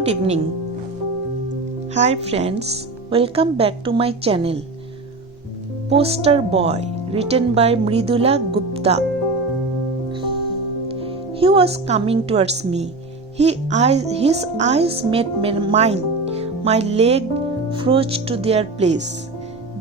Good evening. Hi friends, welcome back to my channel. Poster Boy, written by Mridula Gupta. He was coming towards me. His eyes met mine. My leg froze to their place.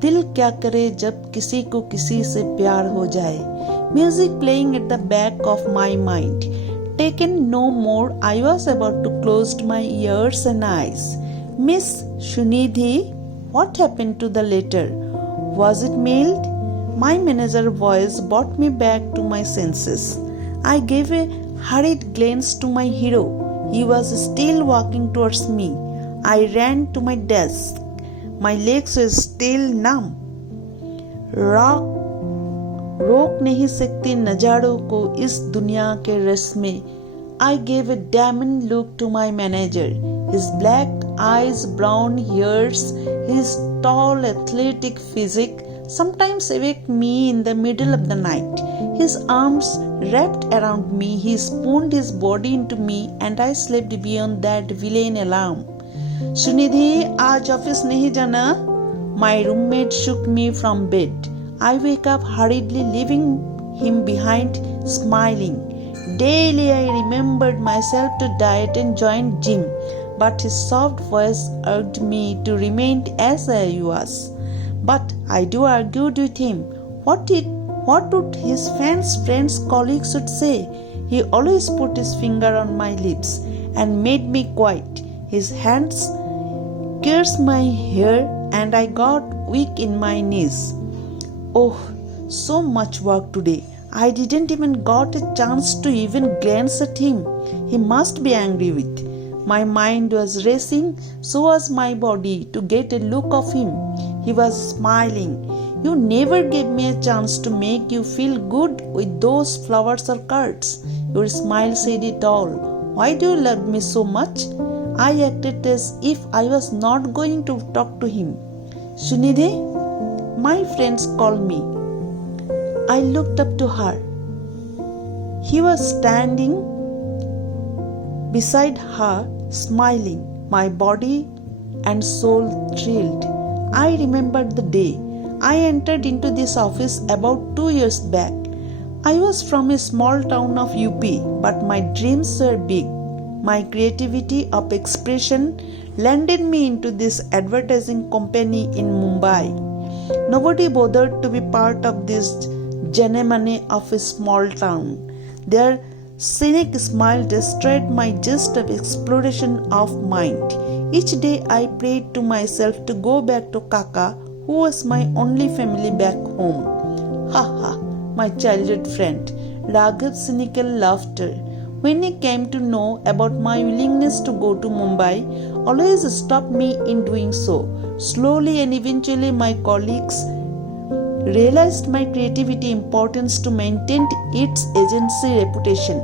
दिल क्या करे जब किसी को किसी से प्यार हो जाए. Music playing at the back of my mind. Taken no more, I was about to close my ears and eyes. Miss Shunidhi, what happened to the letter? Was it mailed? My manager's voice brought me back to my senses. I gave a hurried glance to my hero. He was still walking towards me. I ran to my desk. My legs were still numb. रोक नहीं सकती नजारों को इस दुनिया के रस में. I gave a damning look to my manager. His black eyes, brown hairs, his tall athletic physique sometimes awake me in the middle of the night. His arms wrapped around me, he spooned his body into me and I slept beyond that villain alarm. Sunidhi, आज office नहीं जाना? My roommate shook me from bed. I wake up hurriedly, leaving him behind, smiling. Daily I remembered myself to diet and join gym, but his soft voice urged me to remain as I was. But I argued with him. What would his friends, colleagues would say? He always put his finger on my lips and made me quiet. His hands kissed my hair and I got weak in my knees. Oh, so much work today. I didn't even got a chance to even glance at him. He must be angry with. My mind was racing, so was my body, to get a look of him. He was smiling. You never gave me a chance to make you feel good with those flowers or cards. Your smile said it all. Why do you love me so much? I acted as if I was not going to talk to him. Sunidhi, my friends called me. I looked up to her. He was standing beside her, smiling. My body and soul thrilled. I remembered the day I entered into this office about 2 years back. I was from a small town of UP, but my dreams were big. My creativity of expression landed me into this advertising company in Mumbai. Nobody bothered to be part of this Janemane of a small town. Their cynic smile destroyed my gist of exploration of mind. Each day I prayed to myself to go back to Kaka, who was my only family back home. Ha ha, my childhood friend. Raghav's cynical laughter, when he came to know about my willingness to go to Mumbai, always stopped me in doing so. Slowly and eventually my colleagues realized my creativity importance to maintain its agency reputation.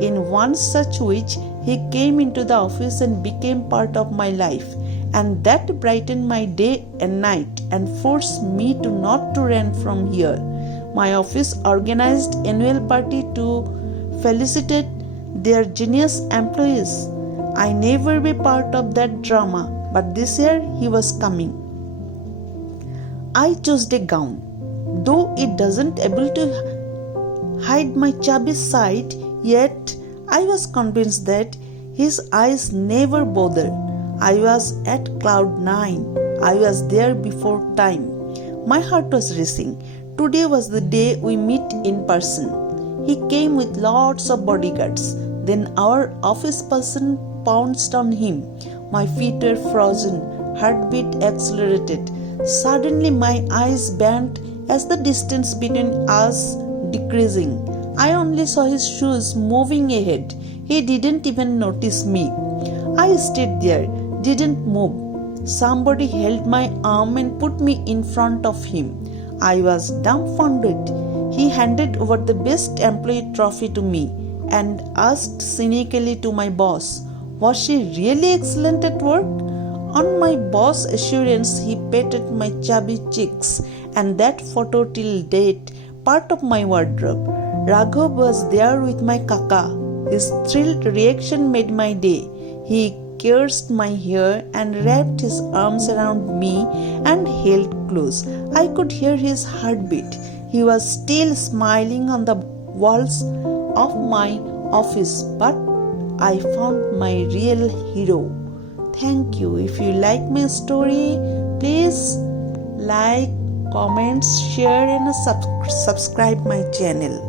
In one such which he came into the office and became part of my life, and that brightened my day and night and forced me to not to run from here. My office organized annual party to felicitate their genius employees. I never be part of that drama, but this year he was coming. I chose a gown, though it doesn't able to hide my chubby side, yet I was convinced that his eyes never bother. I was at cloud 9. I was there before time. My heart was racing. Today was the day we meet in person. He came with lots of bodyguards. Then our office person pounced on him. My feet were frozen, heartbeat accelerated. Suddenly my eyes bent as the distance between us decreasing. I only saw his shoes moving ahead. He didn't even notice me. I stayed there, didn't move. Somebody held my arm and put me in front of him. I was dumbfounded. He handed over the best employee trophy to me and asked cynically to my boss, was she really excellent at work? On my boss' assurance, he patted my chubby cheeks, and that photo till date, part of my wardrobe. Raghav was there with my kaka. His thrilled reaction made my day. He caressed my hair and wrapped his arms around me and held close. I could hear his heartbeat. He was still smiling on the walls of my office, but I found my real hero. Thank you. If you like my story, please like, comment, share and subscribe my channel.